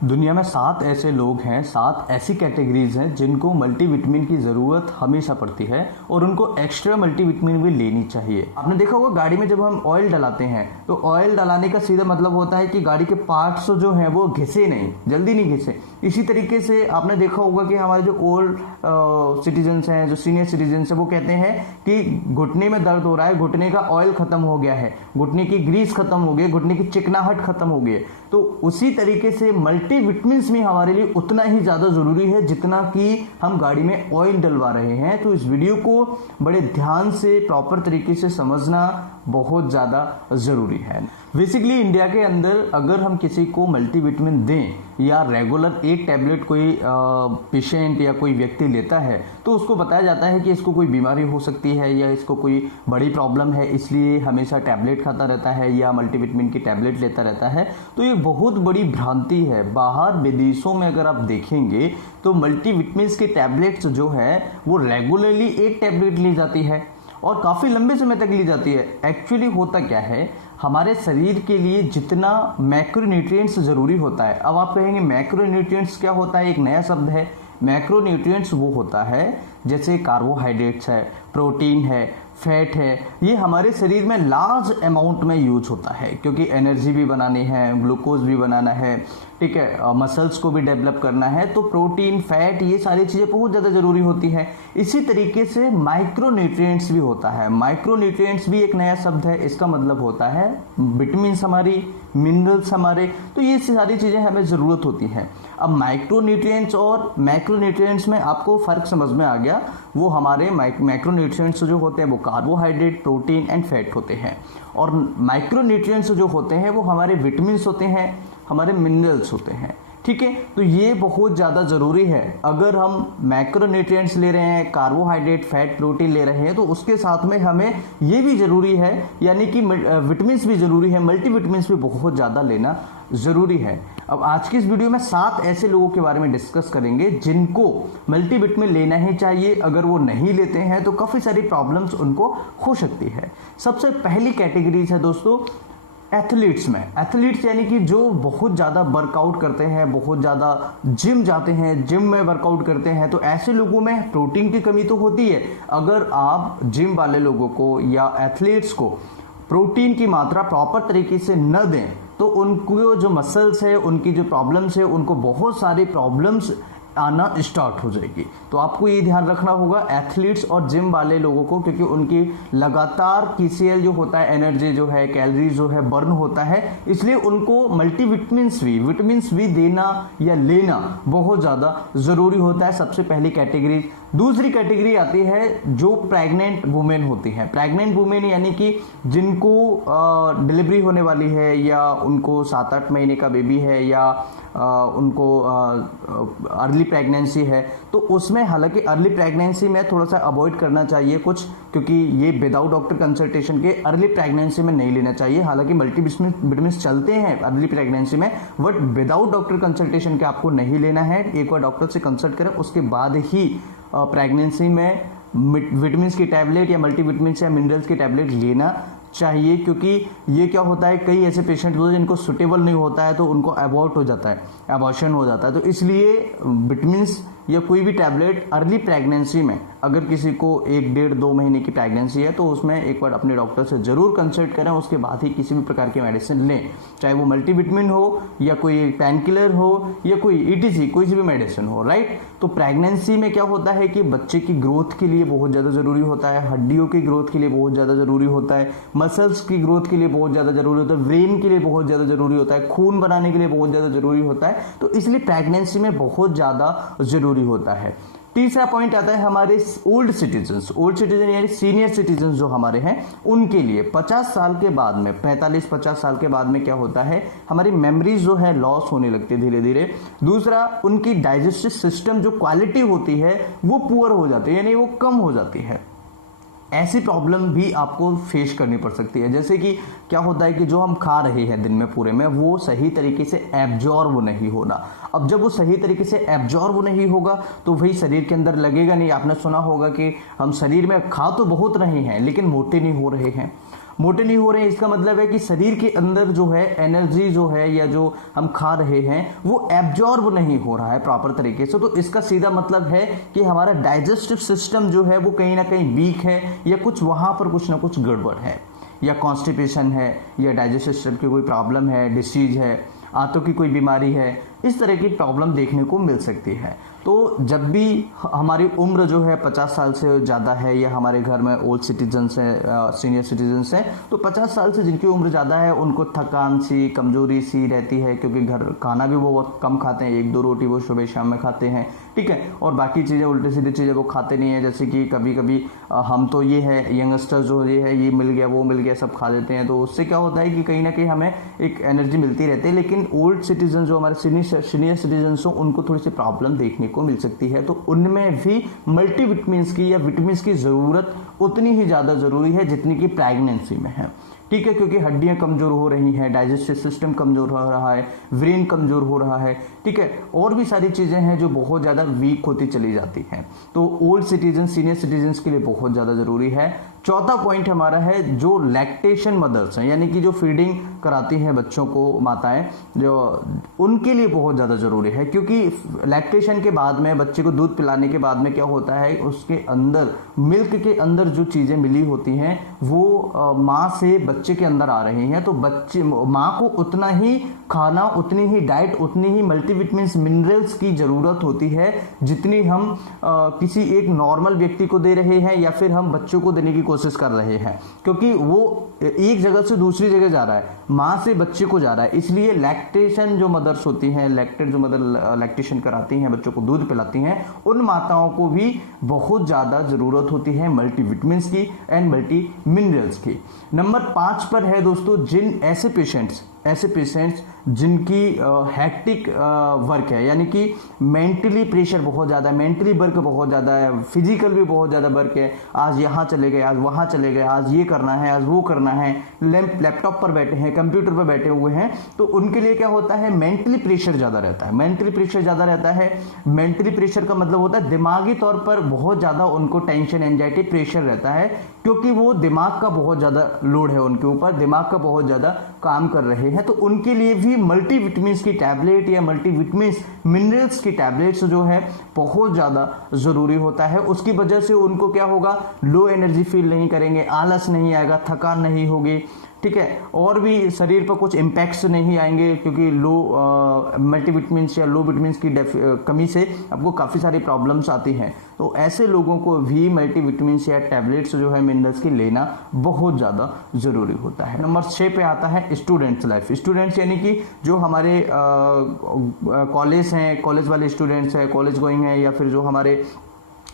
दुनिया में 7 ऐसे लोग हैं, 7 ऐसी कैटेगरीज हैं जिनको मल्टीविटामिन की ज़रूरत हमेशा पड़ती है और उनको एक्स्ट्रा मल्टीविटामिन भी लेनी चाहिए। आपने देखा होगा गाड़ी में जब हम ऑयल डलाते हैं तो ऑयल डलाने का सीधा मतलब होता है कि गाड़ी के पार्ट्स जो हैं वो घिसे नहीं, जल्दी नहीं घिसे। इसी तरीके से आपने देखा होगा कि हमारे जो ओल्ड सिटीजन्स हैं, जो सीनियर सिटीजन्स हैं, वो कहते हैं कि घुटने में दर्द हो रहा है, घुटने का ऑयल खत्म हो गया है, घुटने की ग्रीस खत्म हो गई, घुटने की चिकनाहट खत्म हो गई है। तो उसी तरीके से मल्टीविटामिन्स भी हमारे लिए उतना ही ज़्यादा ज़रूरी है जितना कि हम गाड़ी में ऑयल डलवा रहे हैं। तो इस वीडियो को बड़े ध्यान से प्रॉपर तरीके से समझना बहुत ज़्यादा ज़रूरी है। बेसिकली इंडिया के अंदर अगर हम किसी को मल्टीविटामिन दें या रेगुलर एक टैबलेट कोई पेशेंट या कोई व्यक्ति लेता है तो उसको बताया जाता है कि इसको कोई बीमारी हो सकती है या इसको कोई बड़ी प्रॉब्लम है, इसलिए हमेशा टैबलेट खाता रहता है या मल्टीविटामिन की टैबलेट लेता रहता है। तो ये बहुत बड़ी भ्रांति है। बाहर विदेशों में अगर आप देखेंगे तो मल्टीविटामिन्स के टैबलेट्स जो है वो रेगुलरली एक टैबलेट ली जाती है और काफ़ी लंबे समय तक ली जाती है। एक्चुअली होता क्या है, हमारे शरीर के लिए जितना मैक्रोन्यूट्रिएंट्स ज़रूरी होता है, अब आप कहेंगे मैक्रोन्यूट्रिएंट्स क्या होता है, एक नया शब्द है। मैक्रोन्यूट्रिएंट्स वो होता है जैसे कार्बोहाइड्रेट्स है, प्रोटीन है, फैट है, ये हमारे शरीर में लार्ज अमाउंट में यूज होता है क्योंकि एनर्जी भी बनानी है, ग्लूकोज भी बनाना है, ठीक है, मसल्स को भी डेवलप करना है। तो प्रोटीन, फैट, ये सारी चीज़ें बहुत ज़्यादा ज़रूरी होती हैं। इसी तरीके से माइक्रोन्यूट्रिएंट्स भी होता है। माइक्रोन्यूट्रिएंट्स भी एक नया शब्द है, इसका मतलब होता है विटामिन्स हमारी, मिनरल्स हमारे। तो ये सारी चीज़ें हमें ज़रूरत होती हैं। अब माइक्रोन्यूट्रिएंट्स और मैक्रोन्यूट्रिएंट्स में आपको फ़र्क समझ में आ गया। वो हमारे मैक्रोन्यूट्रिएंट्स जो होते हैं वो कार्बोहाइड्रेट, प्रोटीन एंड फैट होते हैं और माइक्रोन्यूट्रिएंट्स जो होते हैं वो हमारे विटामिन्स होते हैं, हमारे मिनरल्स होते हैं, ठीक है। तो ये बहुत ज़्यादा ज़रूरी है। अगर हम मैक्रोन्यूट्रिएंट्स ले रहे हैं, कार्बोहाइड्रेट, फैट, प्रोटीन ले रहे हैं तो उसके साथ में हमें ये भी ज़रूरी है, यानी कि विटामिन्स भी ज़रूरी है, मल्टीविटामिन्स भी बहुत ज़्यादा लेना ज़रूरी है। अब आज की इस वीडियो में 7 ऐसे लोगों के बारे में डिस्कस करेंगे जिनको मल्टीविटामिन लेना ही चाहिए। अगर वो नहीं लेते हैं तो काफ़ी सारी प्रॉब्लम्स उनको हो सकती है। सबसे पहली कैटेगरीज है दोस्तों एथलीट्स में। एथलीट्स यानी कि जो बहुत ज़्यादा वर्कआउट करते हैं, बहुत ज़्यादा जिम जाते हैं, जिम में वर्कआउट करते हैं, तो ऐसे लोगों में प्रोटीन की कमी तो होती है। अगर आप जिम वाले लोगों को या एथलीट्स को प्रोटीन की मात्रा प्रॉपर तरीके से न दें तो उनको जो मसल्स है, उनकी जो प्रॉब्लम्स है, उनको बहुत सारी प्रॉब्लम्स आना स्टार्ट हो जाएगी। तो आपको ये ध्यान रखना होगा एथलीट्स और जिम वाले लोगों को, क्योंकि उनकी लगातार KCl जो होता है, एनर्जी जो है, कैलोरीज जो है बर्न होता है, इसलिए उनको विटामिन्स भी देना या लेना बहुत ज़्यादा ज़रूरी होता है। सबसे पहली कैटेगरी। दूसरी कैटेगरी आती है जो प्रेग्नेंट वुमेन होती है। प्रेग्नेंट वुमेन यानी कि जिनको डिलीवरी होने वाली है या उनको 7-8 महीने का बेबी है या उनको अर्ली प्रेगनेंसी है। तो उसमें हालांकि अर्ली प्रेगनेंसी में थोड़ा सा अवॉइड करना चाहिए कुछ, क्योंकि ये विदाउट डॉक्टर कंसल्टेशन के अर्ली प्रेगनेंसी में नहीं लेना चाहिए। हालांकि मल्टीविटामिन्स चलते हैं अर्ली प्रेगनेंसी में, बट विदाउट डॉक्टर कंसल्टेशन के आपको नहीं लेना है। एक बार डॉक्टर से कंसल्ट करें, उसके बाद ही प्रेगनेंसी में विटामिन्स की टैबलेट या मल्टीविटामिन्स या मिनरल्स की टैबलेट लेना चाहिए। क्योंकि ये क्या होता है, कई ऐसे पेशेंट होते हैं जिनको सुटेबल नहीं होता है तो उनको अबॉर्ट हो जाता है, अबॉर्शन हो जाता है। तो इसलिए विटामिन्स या कोई भी टैबलेट अर्ली प्रेगनेंसी में, अगर किसी को 1-1.5-2 महीने की प्रेगनेंसी है तो उसमें एक बार अपने डॉक्टर से ज़रूर कंसल्ट करें, उसके बाद ही किसी भी प्रकार की मेडिसिन लें, चाहे वो मल्टीविटामिन हो या कोई पेन किलर हो या कोई ETC कोई सी भी मेडिसिन हो, राइट। तो प्रेगनेंसी में क्या होता है कि बच्चे की ग्रोथ के लिए बहुत ज़्यादा ज़रूरी होता है, हड्डियों की ग्रोथ के लिए बहुत ज़्यादा ज़रूरी होता है, मसल्स की ग्रोथ के लिए बहुत ज़्यादा ज़रूरी होता है, ब्रेन के लिए बहुत ज़्यादा ज़रूरी होता है, खून बनाने के लिए बहुत ज़्यादा ज़रूरी होता है। तो इसलिए प्रेगनेंसी में बहुत ज़्यादा ज़रूरी होता है। तीसरा पॉइंट आता है हमारे ओल्ड सिटीजन यानी सीनियर सिटीजन जो हमारे हैं उनके लिए। 50 साल के बाद में, 45-50 साल के बाद में क्या होता है, हमारी मेमोरीज जो है लॉस होने लगती है धीरे धीरे। दूसरा, उनकी डाइजेस्टिव सिस्टम जो क्वालिटी होती है वो पुअर हो जाती है, यानी वो कम हो जाती है। ऐसी प्रॉब्लम भी आपको फेस करनी पड़ सकती है। जैसे कि क्या होता है कि जो हम खा रहे हैं दिन में पूरे में, वो सही तरीके से एब्जॉर्ब नहीं होना। अब जब वो सही तरीके से एब्जॉर्ब नहीं होगा तो वही शरीर के अंदर लगेगा नहीं। आपने सुना होगा कि हम शरीर में खा तो बहुत रहे हैं लेकिन मोटे नहीं हो रहे हैं। मोटे नहीं हो रहे हैं इसका मतलब है कि शरीर के अंदर जो है एनर्जी जो है या जो हम खा रहे हैं वो एब्जॉर्ब नहीं हो रहा है प्रॉपर तरीके से। तो इसका सीधा मतलब है कि हमारा डाइजेस्टिव सिस्टम जो है वो कहीं ना कहीं वीक है या कुछ वहां पर कुछ ना कुछ गड़बड़ है, या कॉन्स्टिपेशन है, या डाइजेस्टिव सिस्टम की कोई प्रॉब्लम है, डिसीज है, आंतों की कोई बीमारी है, इस तरह की प्रॉब्लम देखने को मिल सकती है। तो जब भी हमारी उम्र जो है 50 साल से ज़्यादा है या हमारे घर में ओल्ड सिटीजन्स हैं, सीनियर सिटीजन्स हैं, तो 50 साल से जिनकी उम्र ज़्यादा है उनको थकान सी, कमजोरी सी रहती है, क्योंकि घर खाना भी वो बहुत कम खाते हैं, 1-2 रोटी वो सुबह शाम में खाते हैं, ठीक है, और बाकी चीज़ें उल्टी सीधी चीज़ें वो खाते नहीं है। जैसे कि कभी कभी हम तो ये है यंगस्टर्स जो ये है ये मिल गया वो मिल गया सब खा लेते हैं, तो उससे क्या होता है कि कहीं ना कहीं हमें एक एनर्जी मिलती रहती है। लेकिन ओल्ड सिटीजन जो हमारे सीनियर सिटीजन हो उनको थोड़ी सी प्रॉब्लम देखने को मिल सकती है। तो उनमें भी मल्टीविटामिन्स की या विटामिन की ज़रूरत उतनी ही ज़्यादा ज़रूरी है जितनी कि प्रेगनेंसी में है, ठीक है, क्योंकि हड्डियां कमजोर हो रही हैं, डाइजेस्टिव सिस्टम कमजोर हो रहा है, ब्रेन कमजोर हो रहा है, ठीक है, और भी सारी चीजें हैं जो बहुत ज्यादा वीक होती चली जाती हैं। तो ओल्ड सिटीजन, सीनियर सिटीजन के लिए बहुत ज्यादा जरूरी है। चौथा पॉइंट हमारा है जो लैक्टेशन मदर्स हैं, यानी कि जो फीडिंग कराती हैं बच्चों को माताएं, जो उनके लिए बहुत ज़्यादा ज़रूरी है, क्योंकि लैक्टेशन के बाद में बच्चे को दूध पिलाने के बाद में क्या होता है, उसके अंदर मिल्क के अंदर जो चीज़ें मिली होती हैं वो माँ से बच्चे के अंदर आ रही हैं। तो बच्चे माँ को उतना ही खाना, उतनी ही डाइट, उतनी ही मल्टीविटामिन्स मिनरल्स की ज़रूरत होती है जितनी हम किसी एक नॉर्मल व्यक्ति को दे रहे हैं या फिर हम बच्चों को देने की कोशिश कर रहे हैं, क्योंकि वो एक जगह से दूसरी जगह जा रहा है, माँ से बच्चे को जा रहा है। इसलिए लैक्टेशन जो मदर्स होती हैं, जो मदर लैक्टेशन कराती हैं, बच्चों को दूध पिलाती हैं, उन माताओं को भी बहुत ज़्यादा ज़रूरत होती है मल्टीविटामिन्स की एंड मल्टी मिनरल्स की। नंबर 5 पर है दोस्तों, जिन ऐसे पेशेंट्स जिनकी हैक्टिक वर्क है, यानी कि मेंटली प्रेशर बहुत ज़्यादा है, मेंटली वर्क बहुत ज़्यादा है, फिजिकल भी बहुत ज़्यादा वर्क है, आज यहाँ चले गए, आज वहाँ चले गए, आज ये करना है, आज वो करना है, लैपटॉप पर बैठे हैं, कंप्यूटर पर बैठे हुए हैं, तो उनके लिए क्या होता है, मेंटली प्रेशर ज़्यादा रहता है। मेंटली प्रेशर का मतलब होता है दिमागी तौर पर बहुत ज़्यादा उनको टेंशन, एंजाइटी, प्रेशर रहता है, क्योंकि वो दिमाग का बहुत ज़्यादा लोड है उनके ऊपर, दिमाग का बहुत ज़्यादा काम कर रहे हैं। तो उनके लिए भी मल्टीविटामिन्स की टैबलेट या मल्टीविटामिन्स मिनरल्स की टैबलेट्स जो है बहुत ज़्यादा ज़रूरी होता है। उसकी वजह से उनको क्या होगा, लो एनर्जी फील नहीं करेंगे, आलस नहीं आएगा, थकान नहीं होगी, ठीक है, और भी शरीर पर कुछ इम्पैक्ट्स नहीं आएंगे, क्योंकि लो मल्टीविटामिन्स या लो विटामिन्स की कमी से आपको काफ़ी सारी प्रॉब्लम्स आती हैं। तो ऐसे लोगों को भी मल्टीविटामिन्स या टैबलेट्स जो है मिनरल्स की लेना बहुत ज़्यादा ज़रूरी होता है। नंबर 6 पे आता है स्टूडेंट्स लाइफ। स्टूडेंट्स यानी कि जो हमारे कॉलेज हैं, कॉलेज वाले स्टूडेंट्स हैं, कॉलेज गोइंग हैं, या फिर जो हमारे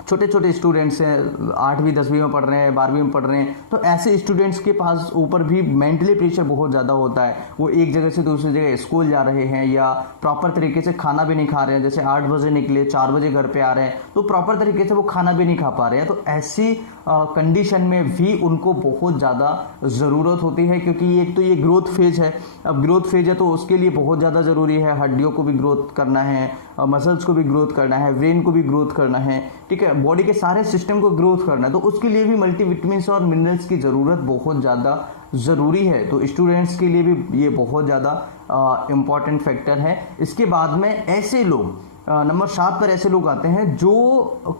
छोटे छोटे स्टूडेंट्स हैं, 8वीं 10वीं में पढ़ रहे हैं, 12वीं में पढ़ रहे हैं, तो ऐसे स्टूडेंट्स के पास ऊपर भी मेंटली प्रेशर बहुत ज़्यादा होता है। वो एक जगह से दूसरी जगह स्कूल जा रहे हैं या प्रॉपर तरीके से खाना भी नहीं खा रहे हैं, जैसे 8 बजे निकले, 4 बजे घर पे आ रहे हैं, तो प्रॉपर तरीके से वो खाना भी नहीं खा पा रहे हैं। तो ऐसी कंडीशन में भी उनको बहुत ज़्यादा ज़रूरत होती है, क्योंकि एक तो ये ग्रोथ फेज है। अब ग्रोथ फेज है तो उसके लिए बहुत ज़्यादा ज़रूरी है, हड्डियों को भी ग्रोथ करना है, मसल्स को भी ग्रोथ करना है, ब्रेन को भी ग्रोथ करना है, ठीक है, बॉडी के सारे सिस्टम को ग्रोथ करना है। तो उसके लिए भी मल्टीविटामिन्स और मिनरल्स की ज़रूरत बहुत ज़्यादा ज़रूरी है। तो स्टूडेंट्स के लिए भी ये बहुत ज़्यादा इम्पॉर्टेंट फैक्टर है। इसके बाद में ऐसे लोग, नंबर 7 पर ऐसे लोग आते हैं जो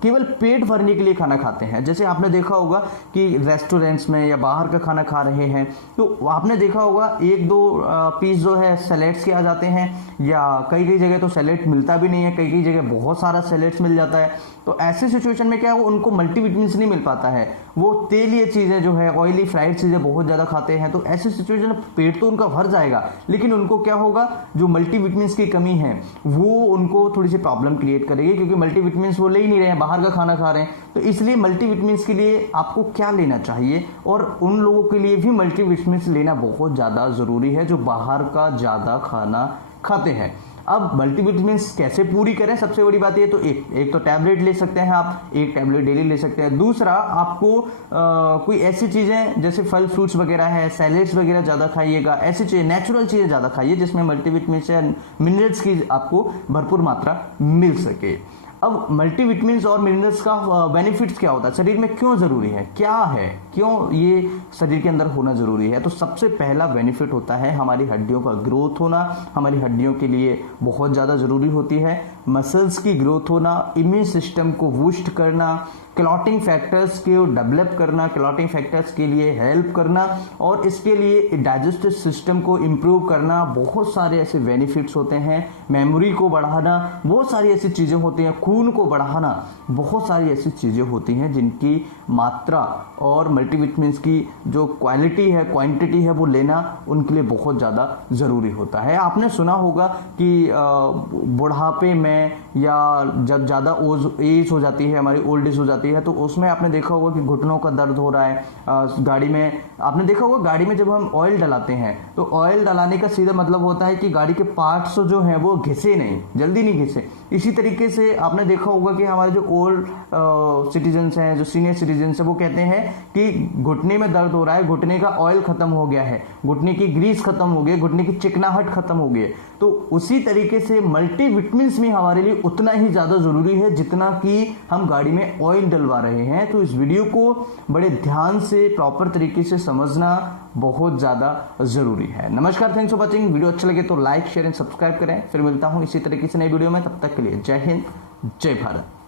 केवल पेट भरने के लिए खाना खाते हैं। जैसे आपने देखा होगा कि रेस्टोरेंट्स में या बाहर का खाना खा रहे हैं, तो आपने देखा होगा 1-2 पीस जो है सैलेड्स के आ जाते हैं, या कई जगह तो सैलेड मिलता भी नहीं है, कई जगह बहुत सारा सैलेड्स मिल जाता है। तो ऐसे सिचुएशन में क्या है, उनको मल्टीविटामिन्स नहीं मिल पाता है, वो तेलीय चीज़ें जो है, ऑयली फ्राइड चीज़ें बहुत ज़्यादा खाते हैं। तो ऐसे सिचुएशन में पेट तो उनका भर जाएगा, लेकिन उनको क्या होगा, जो मल्टीविटामिन्स की कमी है वो उनको थोड़ी सी प्रॉब्लम क्रिएट करेगी, क्योंकि मल्टीविटामिन्स वो ले ही नहीं रहे हैं, बाहर का खाना खा रहे हैं। तो इसलिए मल्टीविटामिन्स के लिए आपको क्या लेना चाहिए, और उन लोगों के लिए भी मल्टीविटामिन्स लेना बहुत ज़्यादा ज़रूरी है जो बाहर का ज़्यादा खाना खाते हैं। अब मल्टीविटामिन्स कैसे पूरी करें, सबसे बड़ी बात ये, तो एक तो टैबलेट ले सकते हैं आप, एक टैबलेट डेली ले सकते हैं। दूसरा, आपको कोई ऐसी चीज़ें जैसे फल फ्रूट्स वगैरह है, सैलेड्स वगैरह ज़्यादा खाइएगा, ऐसी चीज़ें, नेचुरल चीज़ें ज़्यादा खाइए जिसमें मल्टीविटामिन्स या मिनरल्स की आपको भरपूर मात्रा मिल सके। अब मल्टीविटामिन्स और मिनरल्स का बेनिफिट्स क्या होता है, शरीर में क्यों जरूरी है, क्या है, क्यों ये शरीर के अंदर होना जरूरी है। तो सबसे पहला बेनिफिट होता है हमारी हड्डियों का ग्रोथ होना, हमारी हड्डियों के लिए बहुत ज़्यादा ज़रूरी होती है। मसल्स की ग्रोथ होना, इम्यून सिस्टम को बूस्ट करना, क्लॉटिंग फैक्टर्स को डेवलप करना, क्लॉटिंग फैक्टर्स के लिए हेल्प करना और इसके लिए डाइजेस्टिव सिस्टम को इम्प्रूव करना, बहुत सारे ऐसे बेनिफिट्स होते हैं। मेमोरी को बढ़ाना, बहुत सारी ऐसी चीज़ें होती हैं, खून को बढ़ाना, बहुत सारी ऐसी चीज़ें होती हैं जिनकी मात्रा और मल्टीविटामिन्स की जो क्वालिटी है, क्वांटिटी है, वो लेना उनके लिए बहुत ज़्यादा ज़रूरी होता है। आपने सुना होगा कि बुढ़ापे में या जब ज़्यादा एज हो जाती है, हमारी ओल्ड एज हो जाती है, तो उसमें आपने देखा होगा कि घुटनों का दर्द हो रहा है। गाड़ी में आपने देखा होगा, गाड़ी में जब हम ऑयल डलाते हैं तो ऑयल डलाने का सीधा मतलब होता है कि गाड़ी के पार्ट्स जो हैं वो घिसे नहीं, जल्दी नहीं घिसे। इसी तरीके से आपने देखा होगा कि हमारे जो ओल्ड सिटीजन्स हैं, जो सीनियर सिटीजन्स हैं, वो कहते हैं कि घुटने में दर्द हो रहा है, घुटने का ऑयल खत्म हो गया है, घुटने की ग्रीस खत्म हो गई, घुटने की चिकनाहट खत्म हो गई। तो उसी तरीके से मल्टीविटामिन्स भी हमारे लिए उतना ही ज़्यादा ज़रूरी है जितना कि हम गाड़ी में ऑयल डलवा रहे हैं। तो इस वीडियो को बड़े ध्यान से, प्रॉपर तरीके से समझना बहुत ज़्यादा ज़रूरी है। नमस्कार, थैंक्स फॉर वॉचिंग। वीडियो अच्छा लगे तो लाइक, शेयर एंड सब्सक्राइब करें। फिर मिलता हूँ इसी तरीके से नई वीडियो में, तब तक के लिए जय हिंद, जय भारत।